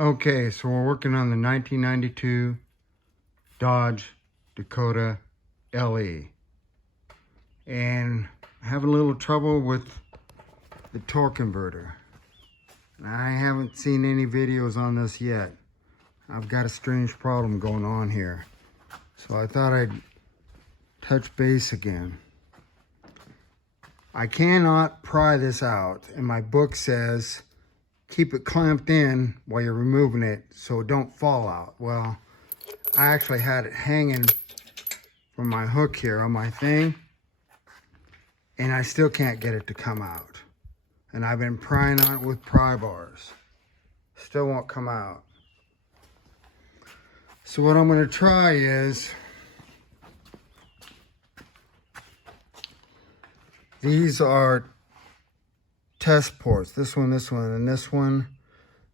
Okay, so we're working on the 1992 Dodge Dakota LE. And I have a little trouble with the torque converter. I haven't seen any videos on this yet. I've got a strange problem going on here. So I thought I'd touch base again. I cannot pry this out, and my book says keep it clamped in while you're removing it so it don't fall out. Well, I actually had it hanging from my hook here on my thing, and I still can't get it to come out. And I've been prying on it with pry bars. Still won't come out. So what I'm going to try is, these are test ports. This one, and this one.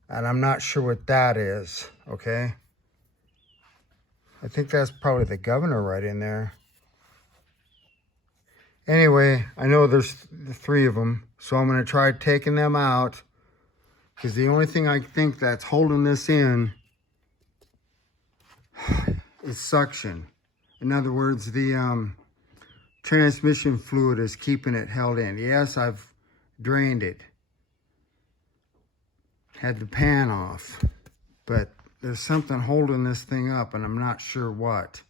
And I'm not sure what that is, okay? I think that's probably the governor right in there. Anyway, I know there's the three of them, so I'm going to try taking them out, because the only thing I think that's holding this in is suction. In other words, the transmission fluid is keeping it held in. Yes, I've drained it, had the pan off, but there's something holding this thing up, and I'm not sure what.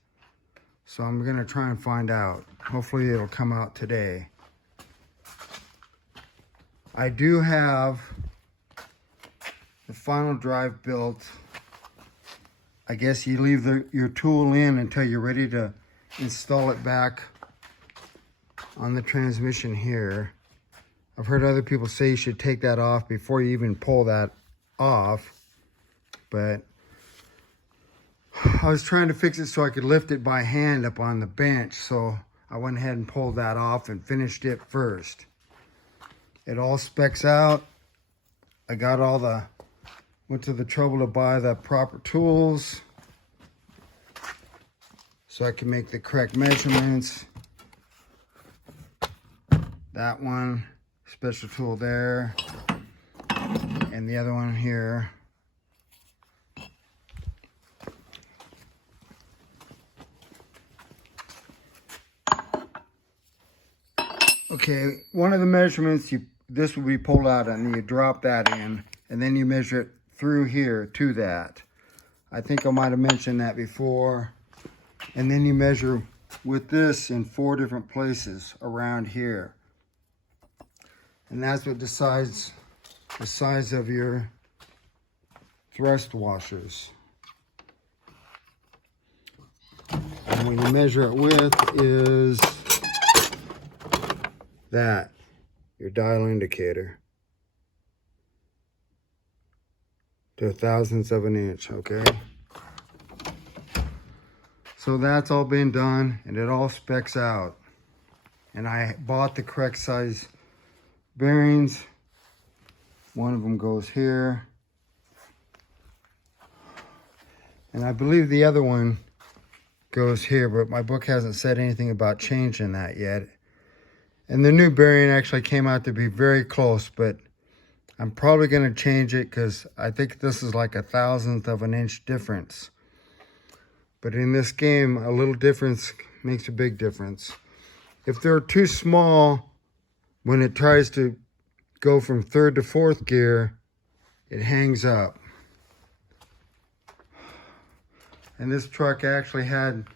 So I'm going to try and find out. Hopefully it'll come out today. I do have the final drive built. I guess you leave your tool in until you're ready to install it back on the transmission here. I've heard other people say you should take that off before you even pull that off, but I was trying to fix it so I could lift it by hand up on the bench, so I went ahead and pulled that off and finished it first. It all specs out. I got went to the trouble to buy the proper tools so I can make the correct measurements. That one, special tool there, and the other one here. Okay, one of the measurements, this will be pulled out and you drop that in, and then you measure it through here to that. I think I might have mentioned that before. And then you measure with this in 4 different places around here. And that's what decides the size of your thrust washers. And when you measure it with is that, your dial indicator, to 1/1000th of an inch, okay? So that's all been done, and it all specs out. And I bought the correct size bearings. One of them goes here. And I believe the other one goes here, but my book hasn't said anything about changing that yet. And the new bearing actually came out to be very close, but I'm probably going to change it because I think this is like 1/1000th of an inch difference. But in this game, a little difference makes a big difference. If they're too small, when it tries to go from 3rd to 4th gear, it hangs up. And this truck actually had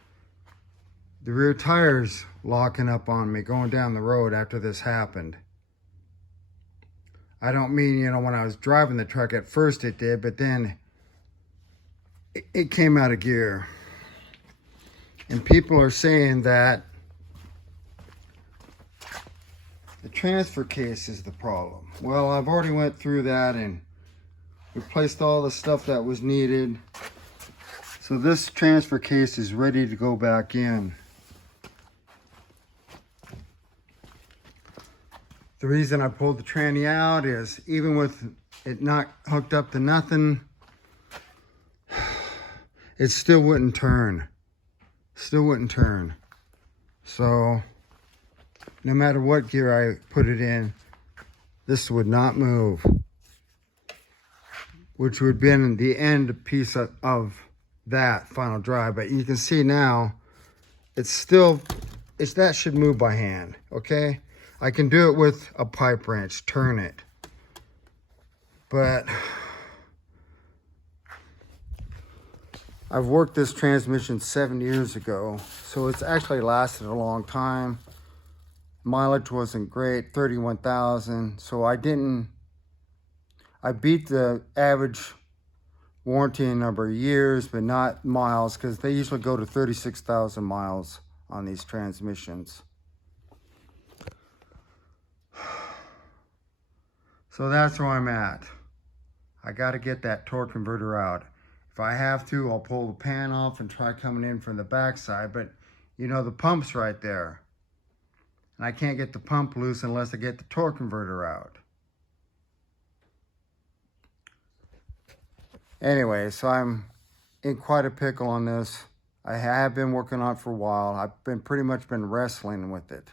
the rear tires locking up on me going down the road after this happened. I don't mean, when I was driving the truck at first it did, but then it came out of gear. And people are saying that the transfer case is the problem. Well, I've already went through that and replaced all the stuff that was needed. So this transfer case is ready to go back in. The reason I pulled the tranny out is, even with it not hooked up to nothing, it still wouldn't turn. Still wouldn't turn. So no matter what gear I put it in, this would not move. which would have been the end piece of that final drive. But you can see now, that should move by hand, okay? I can do it with a pipe wrench, turn it. But I've worked this transmission 7 years ago, so it's actually lasted a long time. Mileage wasn't great, 31,000, so I beat the average warranty in a number of years, but not miles, because they usually go to 36,000 miles on these transmissions. So that's where I'm at. I got to get that torque converter out. If I have to, I'll pull the pan off and try coming in from the backside, but you know, the pump's right there. And I can't get the pump loose unless I get the torque converter out. Anyway, so I'm in quite a pickle on this. I have been working on it for a while. I've pretty much been wrestling with it.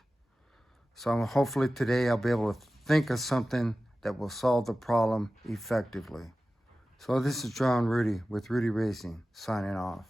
So hopefully today I'll be able to think of something that will solve the problem effectively. So this is John Rudy with Rudy Racing, signing off.